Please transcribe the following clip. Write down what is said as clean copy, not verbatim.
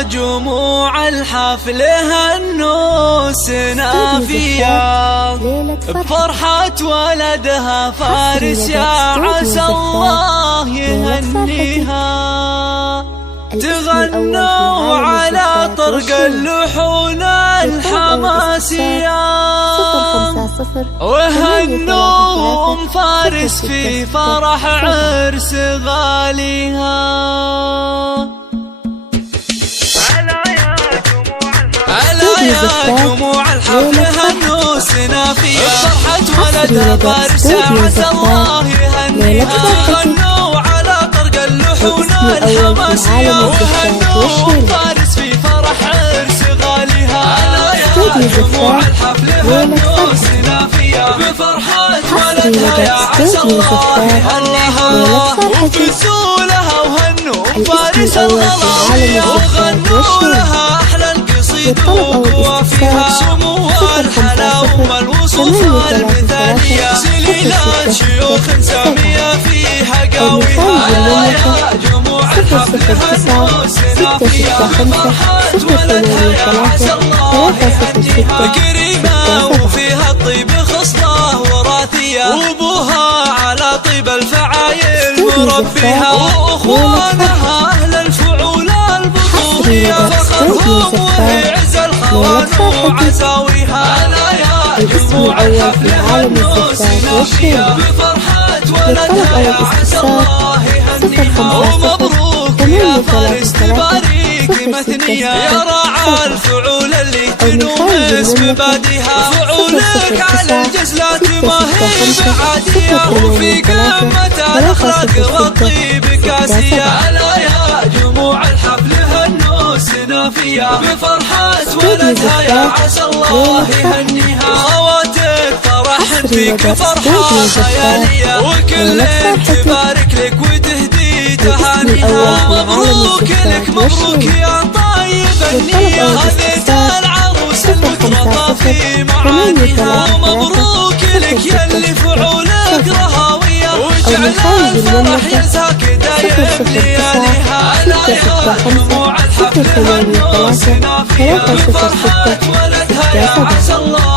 يا جموع الحفل هنوا سنافية بفرحة ولدها فارس، يا عسى الله يهنيها. تغنوا على طرق اللحون الحماسية وهنوا أم فارس في فرح عرس غاليها. ألا يا جموع الحفل هنوا سنافية بفرحة ولدها فارس، يا عسى الله يهنيها. تغنوا على طرق اللحون الحماسية وهنوا فارس في فرح عرس غاليها. ألا يا جموع الحفل هنوا سنافية بفرحة ولدها، يا عسى الله يهنيها. وفزوا لها وهنوا فارس الغلاوية وغنوا لها أحلى القصيد وقوافيها. سمو الحلاوة والوصوف المثالية، سليلة شيوخ سامية فيها قاويها. ألا يا جموع الحفل هنوا سنافية بفرحة ولدها، يا عسى الله يهنيها. كريمة وفيها الطيب خصلة وراثية، وابوها على طيب الفعايل مربيها. واخوانها اهل الفعول البطولية، فخرهم وهي عز الخوان وعزاويها. ألا يا جموع الحفل هنوا سنافية بفرحة ولدها، يا عسى الله يهنيها. ومبروك يا فارس تباريك مثنية، يا راعى الفعول اللي تنومس بباديها. فعولك على الجزلات ما هي عادية، وفي قمة الأخلاق والطيب كاسية. ألا يا جموع الحفل هنوا سنافية بفرحة ولدها، يا عسى الله يهنيها. خواتك فرح فيك فرحة خيالية، وكل تبارك لك وتهدي تهانيها. مبروك لك مبروك يا طيب النية، هديت العروس المتربى في معانيها. ومبروك لك يلي فعولك رهاوية، وجعل الفرح يزهك دايم لياليها. ألا يا جموع الحفل هنوا سنافية بفرحة ولدها، يا عسى الله